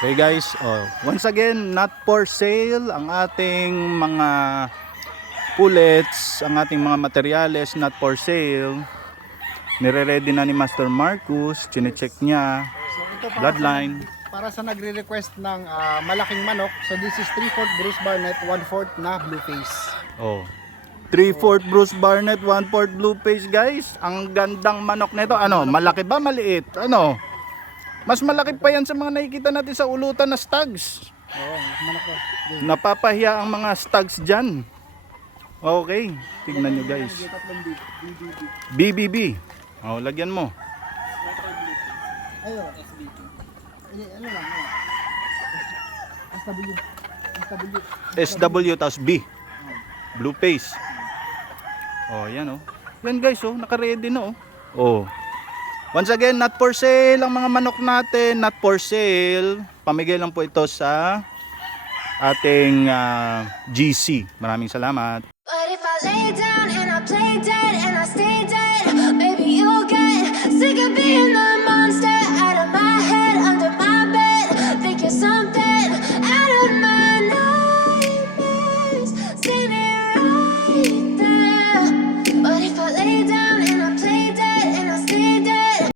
Okay guys, once again, not for sale ang ating mga pullets, ang ating mga materyales, not for sale. Nire-ready na ni Master Marcus, chine-check niya, So ito bloodline. para sa nagre-request ng malaking manok. So this is 3/4 Bruce Barnett, 1/4 na blue face. 3/4 Bruce Barnett, 1/4 blue face guys. Ang gandang manok nito. Ano, malaki ba, maliit? Ano? Mas malaki pa yan sa mga nakikita natin sa ulutan na stags. Oo, manok ko. Napapahiya ang mga stags dyan. Okay, tignan nyo guys. BBB. Lagyan mo. Ayun. Ano lang, SW. SW tapos B. Blue face. Yan Yan guys, naka-ready na Once again, not for sale ang mga manok natin, not for sale. Pamigay lang po ito sa ating GC. Maraming salamat. But if I lay down and I play dead and I stay dead, maybe you'll get sick of being the